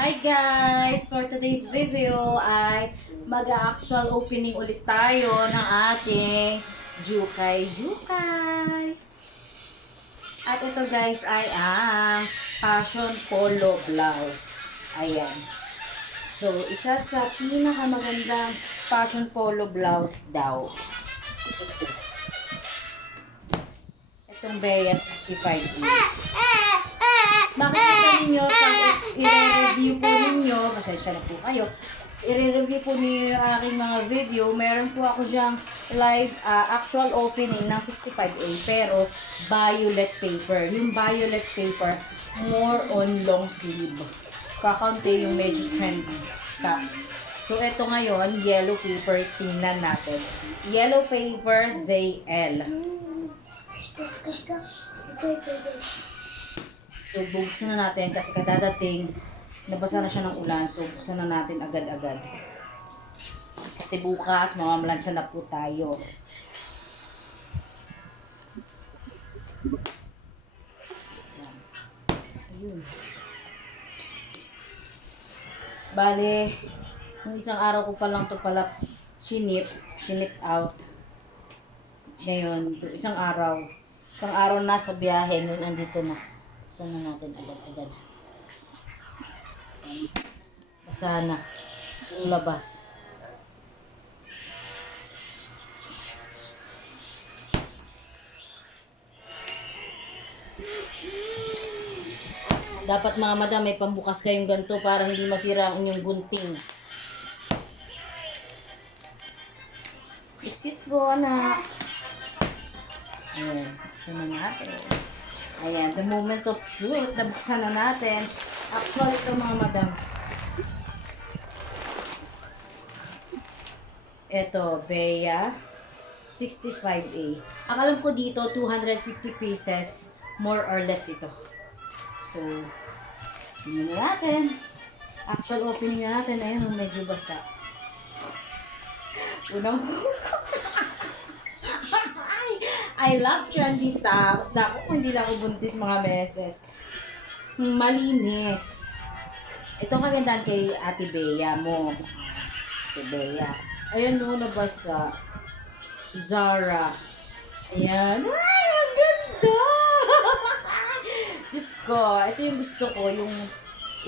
Hi guys! For today's video ay mag-actual opening ulit tayo ng ating Jukay Jukay. At ito guys ay ang Passion Polo Blouse. Ayan. So, isa sa pinakamagandang Passion Polo Blouse daw. Itong Bea 65E. Makikita ninyo pag i-review po ninyo, pasensya na po kayo, i-review po ninyo yung aking mga video, meron po ako dyang live actual opening ng 65A pero violet paper. Yung violet paper, more on long sleeve. Kakaunti yung medyo trendy tops. So, ito ngayon, yellow paper, tingnan natin. Yellow paper, ZL. So, bubuksan na natin kasi kadadating, nabasa na siya ng ulan. So, buksan na natin agad-agad. Kasi bukas, mamamlansya na po tayo. Ayun. Bale, yung isang araw ko pa lang ito pala sinip out. Ngayon, isang araw na sa biyahe, ngayon andito na. Buksan na natin agad-agad. Basa na. Yung labas. Dapat mga madam, may pambukas kayong ganito para hindi masira ang inyong gunting. Exist po, anak. Ayan, buksan na natin. Ayan, the moment of truth. Nabuksan na natin. Actually, ito mga madam. Ito, Bea 65A. Akalam ko dito, 250 pieces. More or less ito. So, tingnan na natin. Actual opening na natin. Ayan, medyo basa. Unang I love trendy tops. Naku, hindi lang ako buntis mga meses. Malinis. Ito kagandahan kay Ate Bea mo. Ate Bea. Ayan no, nabasa. Zara. Ayan. Ay, ang ganda! Diyos ko, ito yung gusto ko. Yung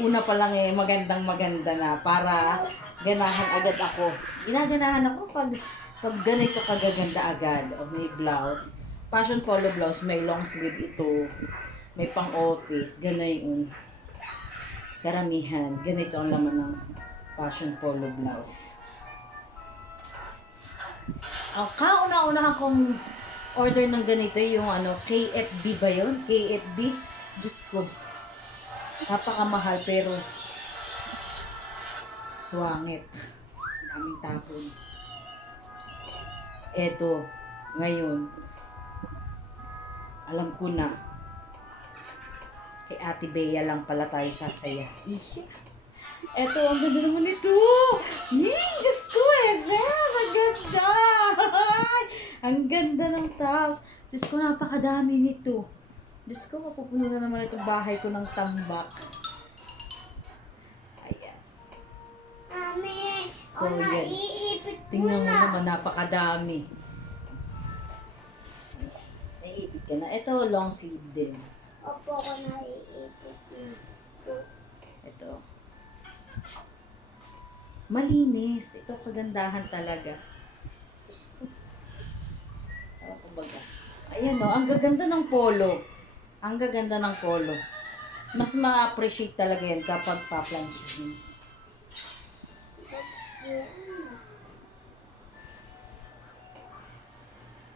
una pa lang magandang-maganda na. Para ganahan agad ako. Ginaganahan ako pag ganito kagaganda agad. O may blouse. Passion Polo blouse, may long sleeve ito. May pang-office. Gano'n. Karamihan. Ganito ang laman ng Passion Polo blouse. Ang kauna-unahan kong order ng ganito yung KFB ba yun? KFB? Diyos ko. Napakamahal pero swangit. Daming tapon. Eto, ngayon, alam ko na, kay Ate Bea lang pala tayo sasaya. Eto, ang ganda naman ito! Diyos ko, Ses! Ang ganda! Ang ganda ng tops. Diyos ko, napakadami nito. Diyos ko, mapupuno na naman itong bahay ko ng tambak. Ayan. So, yan. Tingnan mo naman, napakadami. Naiipit ka na. Ito, long sleeve din. Opo, ako naiipit na. Ito. Malinis. Ito, kagandahan talaga. Kumbaga. Ayan o, ang gaganda ng polo. Ang gaganda ng polo. Mas ma-appreciate talaga yan kapag pa-planching.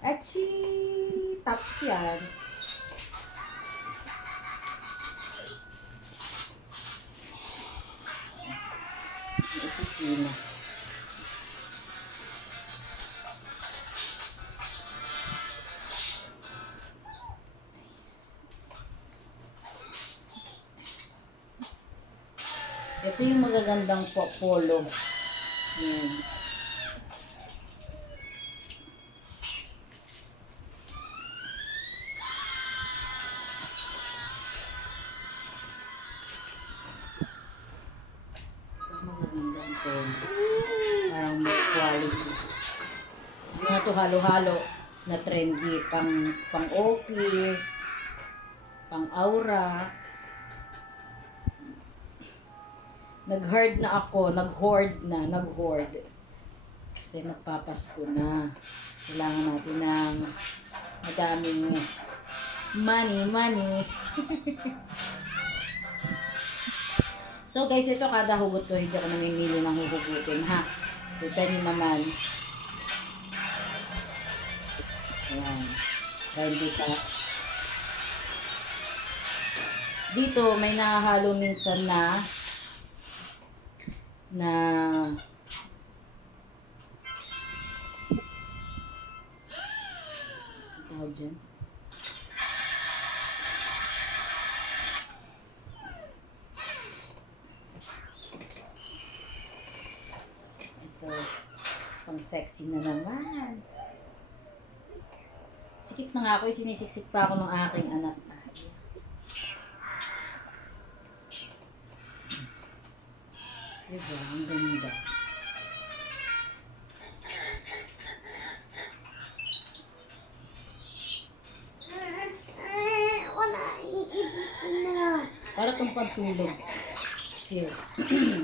Achi! Tops yan. Opisina. Ito yung magagandang polo. Yan. cotton. Parang may quality. Mga to halo-halo na trendy. Pang office, pang aura. Nag-hoard na ako. Nag-hoard. Kasi magpapasko na. Kailangan natin ng madaming money. So guys, ito kada hugot ko, hindi ako namimili ng huhugutin ha. Kita nyo naman. Ayan. Trendy tops. Dito, may nahahalo minsan na tawag dyan. Ito, pang sexy na naman. Sikip na nga ako, sinisiksik pa ako ng aking anak. Diba? Ang ganda. Wala, iipit na. Para itong pagtulog. Sir.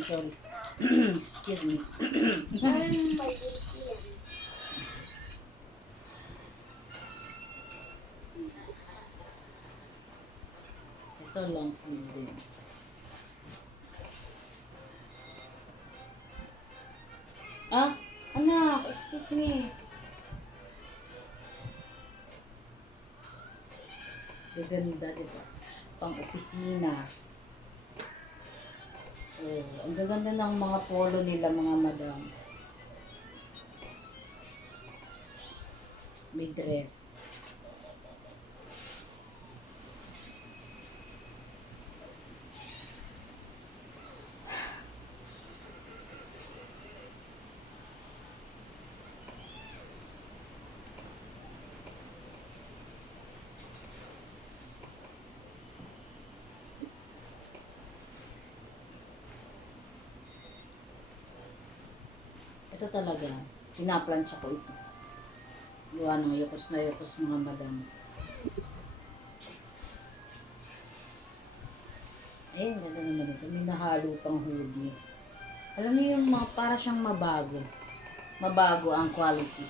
Sorry. Excuse me. Ito long sleeve din. Ah, anak, excuse me. Gaganda, diba? Pang opisina. Oh, ang gaganda ng mga polo nila, mga madam. May dress. Ito talaga, pinaplansya ko ito. Gawa ng yukos na yukos mga madam. Eh, ganda naman ito. May nahalo pang hoodie. Alam niyo yung mga para siyang mabago. Mabago ang quality.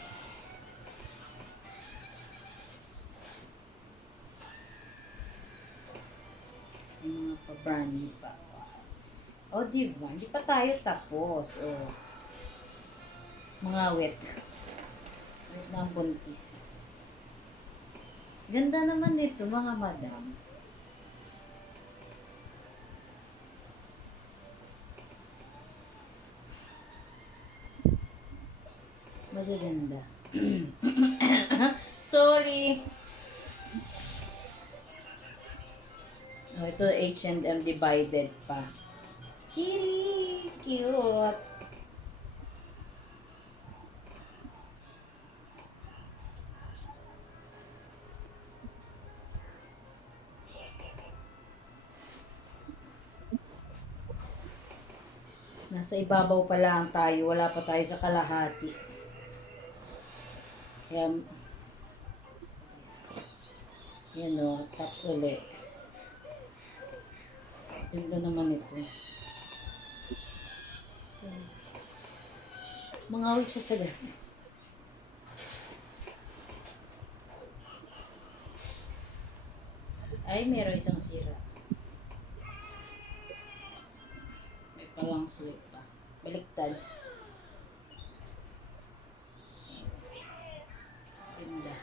Yung mga pa-brand new pa. O, diba? Hindi pa tayo tapos. O. Mga wet. Wet na ang buntis. Ganda naman nito, mga madam. Magaganda. Sorry. Oh, ito H&M divided pa. Chili! Cute! Nasa ibabaw pa lang tayo, wala pa tayo sa kalahati. Kaya, yan o, tops ulit. Ganda naman ito. Mangawit siya sa ganito. Ay, meron isang sira. May palang slip pa. Baliktad. Ganda.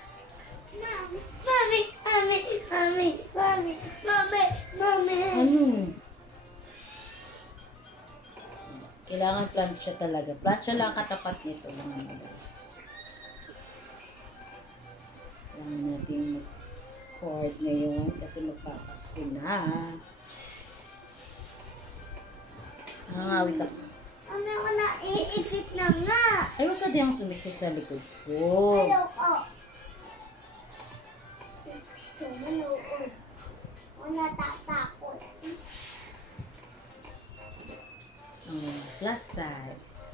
Mami. Ano? Kailangan plancha talaga. Plancha lang katapat nito. Mga madam. Kailangan natin mag-cord ngayon kasi magpapasko na. Nangangawit ako. Mami, ako na iipit na nga. Ay, huwag ka diyang sumiksik sa likod ko. Ayoko. Sumanood. Ako natatakot. Oh. Plus size.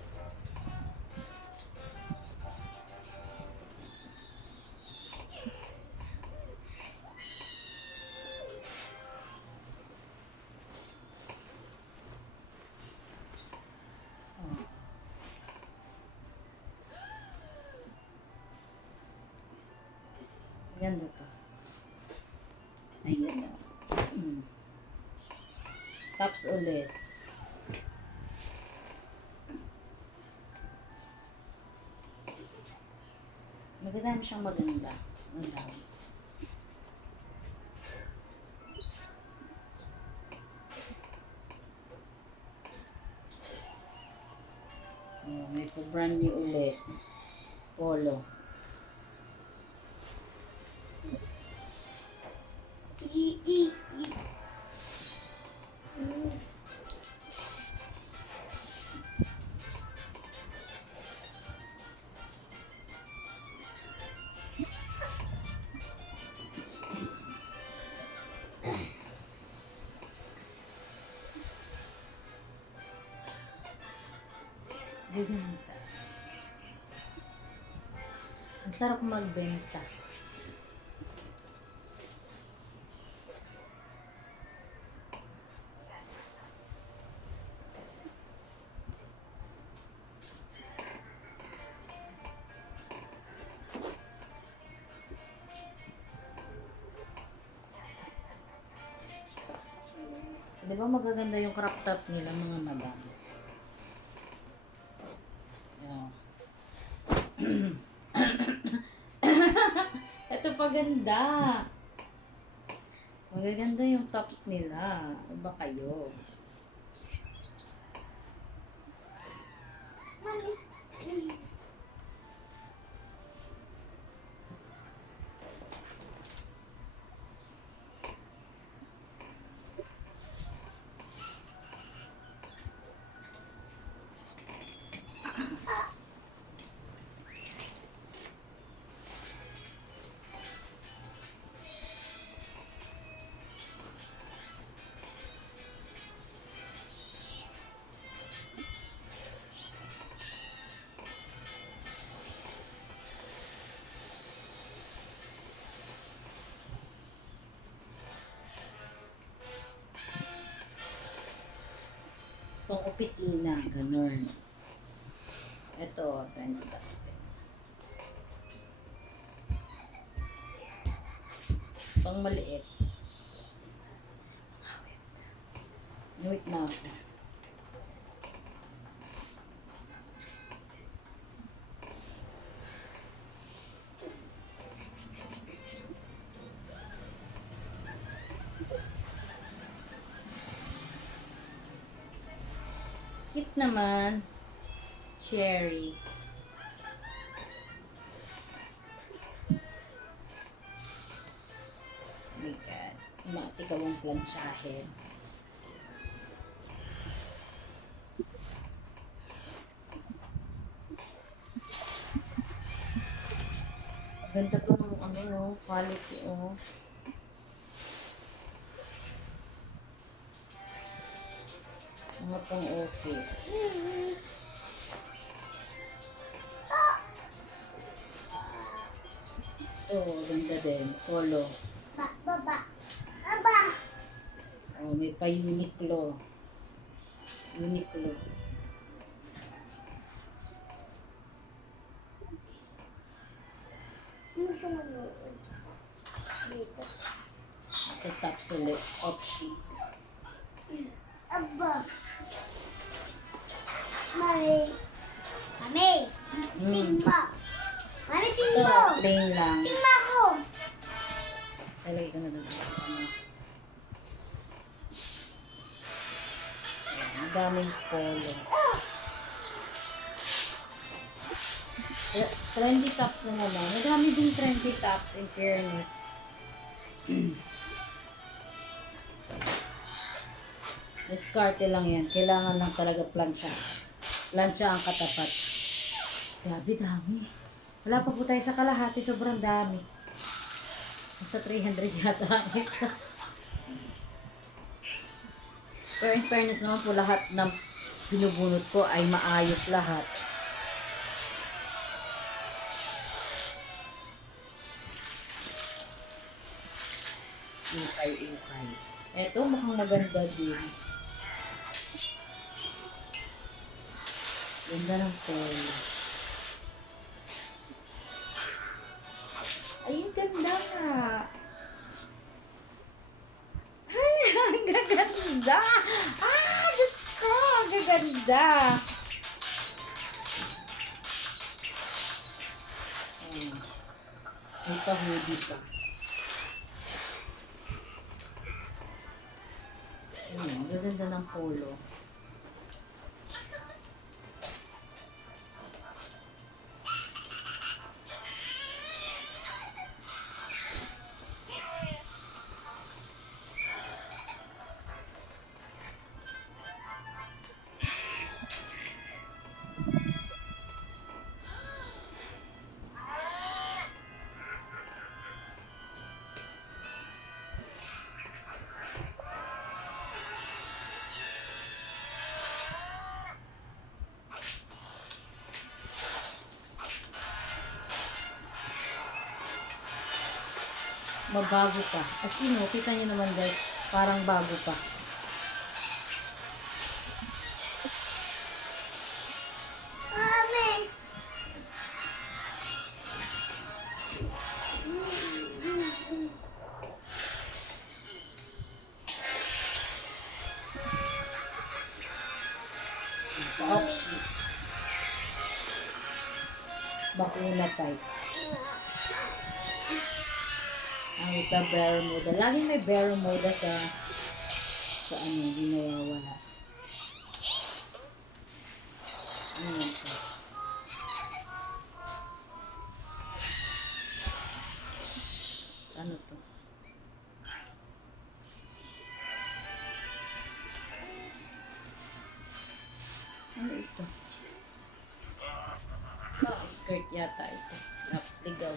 Oh. Ganda to. Ay, ganda. Tops ulit. Magandang siyang maganda. Maganda. Oh, may brand new ulit. Polo. I, i, i. Gaganda. Ang sarap magbenta. Di ba magaganda yung crop top nila mga madam? Yeah. Ito pa ganda. Magaganda yung tops nila. Ano ba kayo? Pang opisina, ganun. Ito, 20 tops din. Pang maliit. Wait na ako. Cute naman. Cherry. Oh my God. Mati ka mong plansyahin. Ganda pa ng ano, no? Quality, oh. Mga pang office. Oh, ganda din. Polo. Baba. Aba. Oh, may pa Uniqlo. Uniqlo. Ano sa manood? Dito. Ito tops ulit. Opshi. Aba. Mami. Mami. Tingma. Mami, Ito, tingmo. plain lang. Tingma ko. Talagay ko na doon. Ano. Ang daming polo. Trendy tops na naman. Madami din trendy tops in fairness. Diskarte lang yan. Kailangan lang talaga plancha. Plancha ang katapat. Grabe, dami. Wala pa po tayo sa kalahati. Sobrang dami. Nasa 300 yata. Pero in fairness naman po lahat ng binubunot ko ay maayos lahat. Ukay-ukay. Eto, mukhang maganda din. Ganda ng polo. Ay, ang ganda nga. Ay, ang gaganda. Ah, Diyos ko, ang gaganda. Ito, hoodie pa. Ang gaganda ng polo. Mabago pa. As in, kita nyo naman guys, parang bago pa. Mami. Oops. Bakuna type. Ang ito, Bermuda. Laging may Bermuda sa ano, hindi nawawala. Ano ito? Ano to? Ano ito? Skirt yata ito. Napligaw.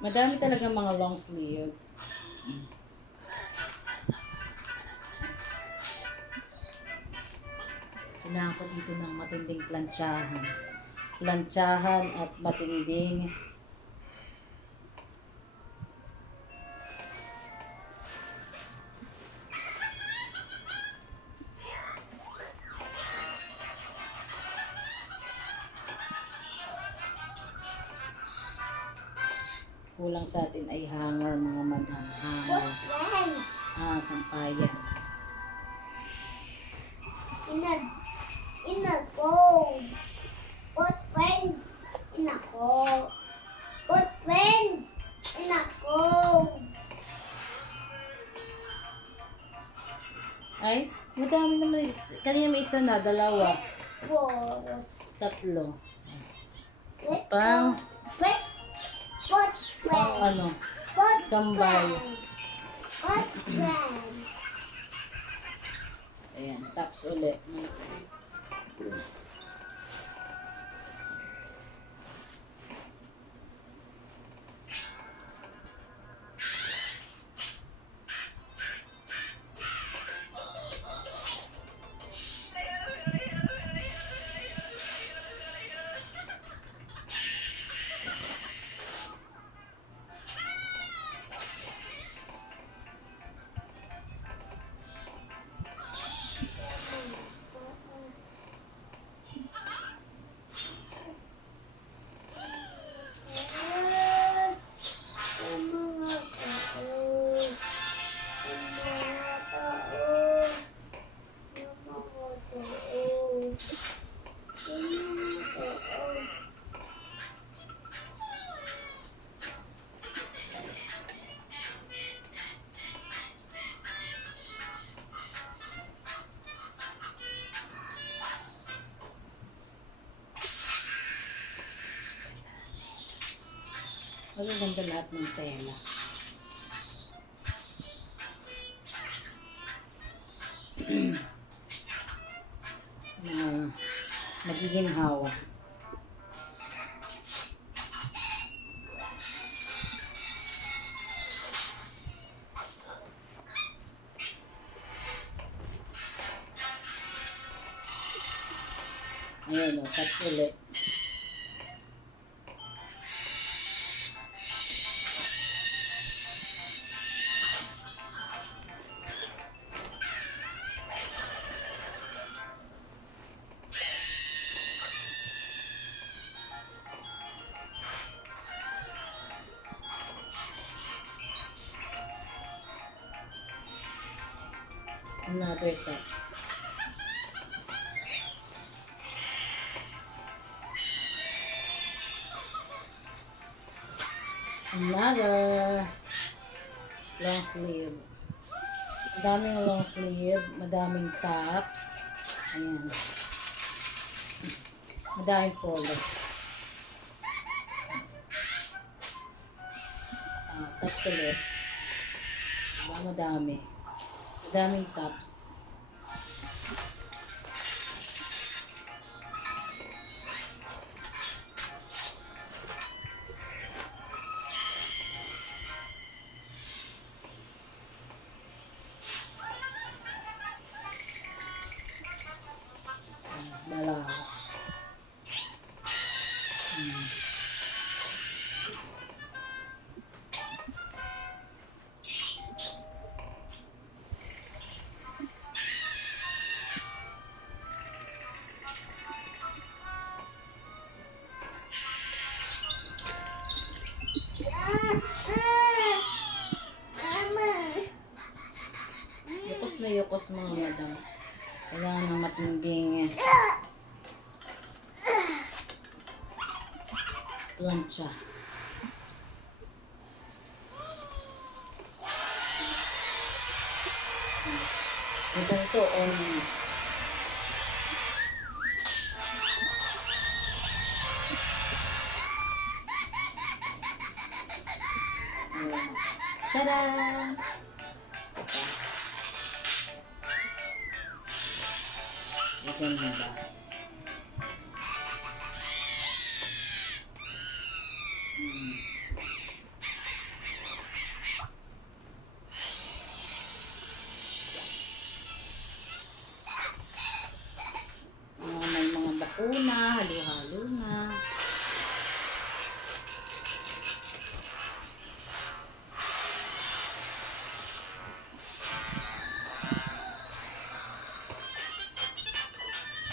Madami talaga mga long sleeve. Kailangan ko dito ng matinding plantsahan. Plantsahan at matinding kulang sa atin ay hanger, mga madam. What Hanger. friends? Sampayan. In a cold. What friends? In a cold. What friends? In a cold. Ay, madami naman. Kanina may isa na, dalawa, Four. tatlo. Wait. Pang, Wait. What pang friends? ano, What kambal. friends? What friends? Ayan, tops ulit. Magaganda lahat ng tela. Magiging hawa. Ayan o, tops ulit. Another tops. Another long sleeve. Madaming long sleeve, madaming tops. Ayan. Madaming polo. Tops ulit. Diba, madami. Madaming tops. Balas. Yukos na yukos mga madam. Kailangan ng matinding plancha. Ito on. Tada! Ito na ba? May mga bakuna, halo-halo na.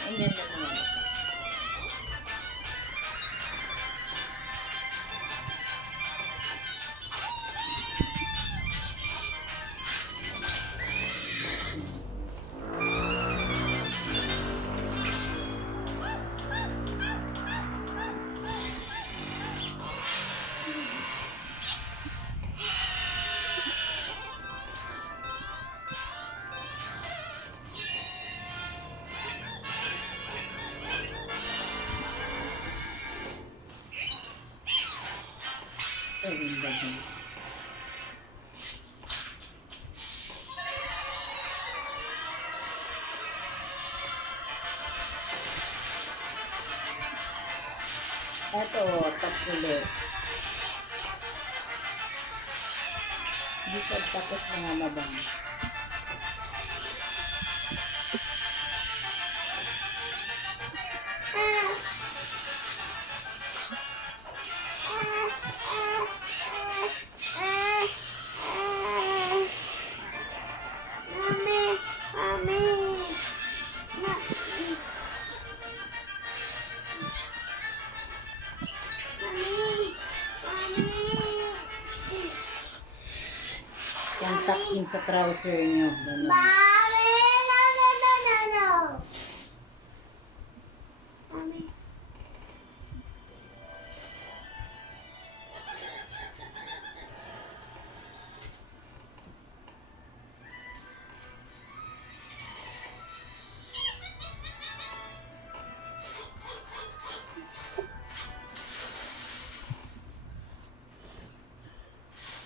Ang ganda naman ito. Ito yung ganda. Ito, tops ulit. Dito tapos mga madam. Yung tuck in sa trouser nyo. Ganun. Mommy, no, no, no, no, no. Mommy.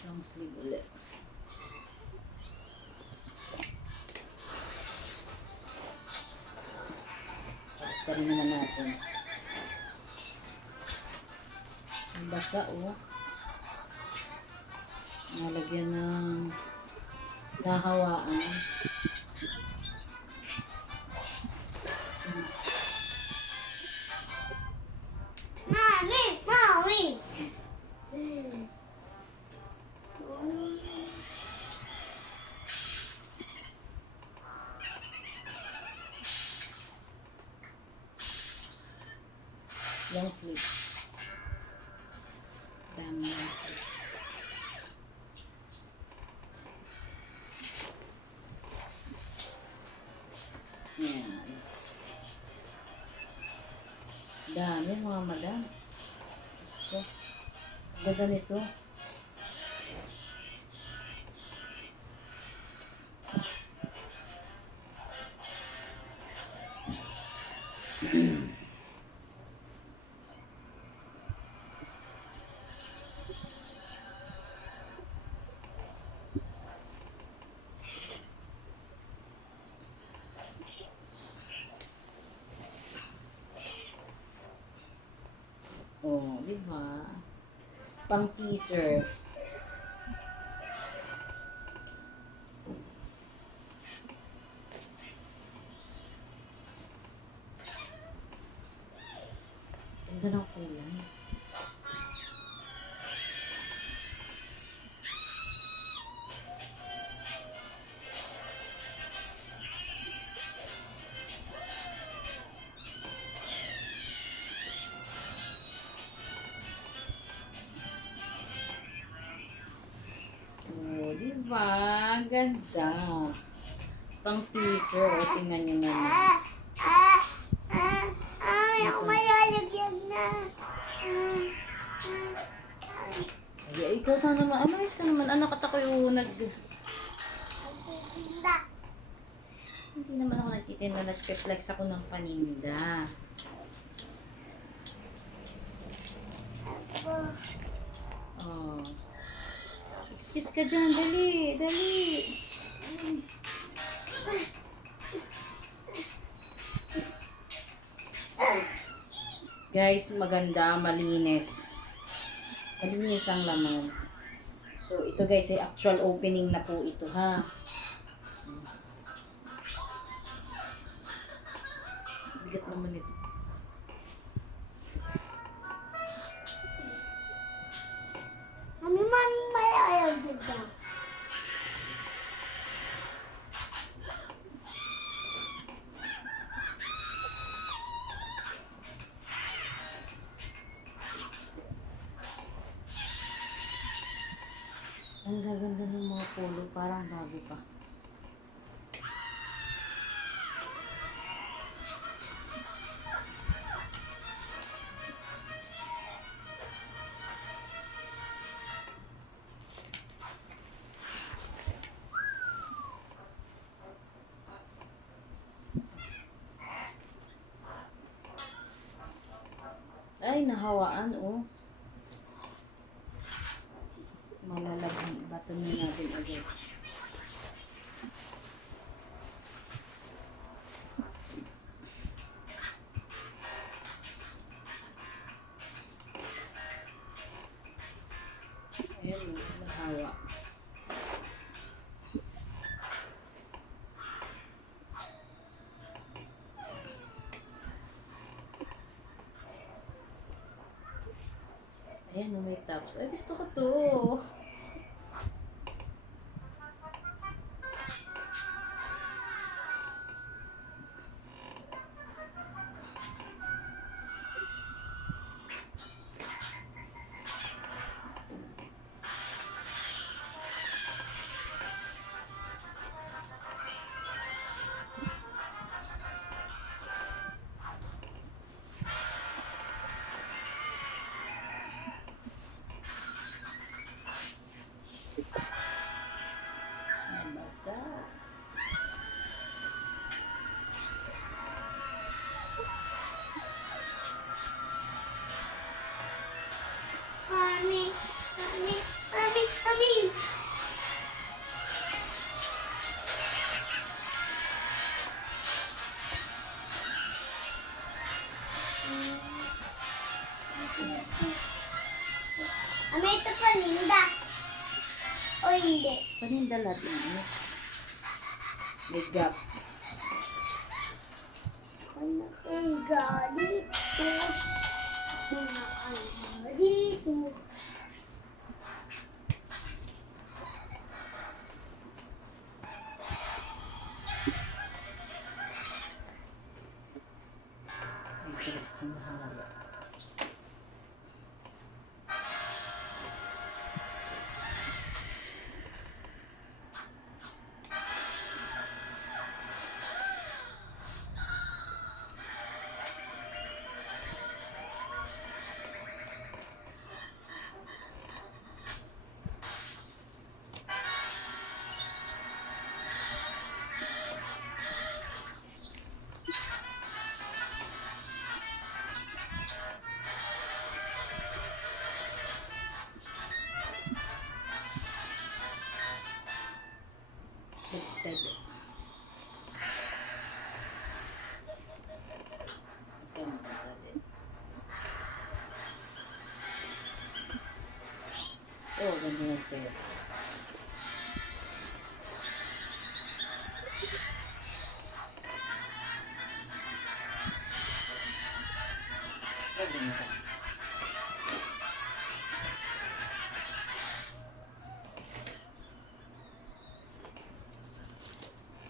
Long sleeve ulit. Pagkarin naman natin. Ang basa oh. Nalagyan ng nahawaan. long sleeve. Dami long sleeve. Yan. Dami mga madam. Diyos ko. Ganda nito. Oh, di ba? Pang teaser. Ganda ng kulay. Oh, di ba? Ganda. Pang teaser. O, tingnan nyo naman. Ako malalagyan na. Ay, ikaw na naman. Amayos ka naman. Anak at ako yung Magtitinda. Hindi naman ako nagtitinda. Nag-flex ako ng paninda. Oh. Excuse ka dyan. Dali. Dali. Guys, maganda. Malinis. Malinis ang laman. So, ito guys ay actual opening na po ito ha. Bigat naman ito. Kami man malalagyan na. Ang gaganda ng mga polo. Parang bago pa. Ay, nahawaan oh. Malalagyan. Baton na natin agad. Ayan oh, nahawa. Ayan oh, may tops. Ay, gusto ko to. Nabasa. Mami, mami, mami, mami. Mami, ito paninda. O hindi? Paninda natin ano? May gap. Ako nakahiga dito. Ako nakahiga dito. May dress na hawak. Gamote.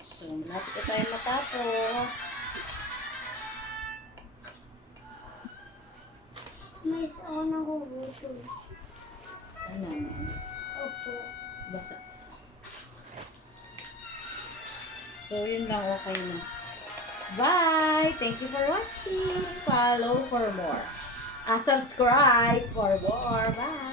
So, malapit na tayo matapos. Miss, ako nagugutom. Ano? Opo. Basa. So, yun lang, okay na. Bye! Thank you for watching. Follow for more. Subscribe for more. Bye!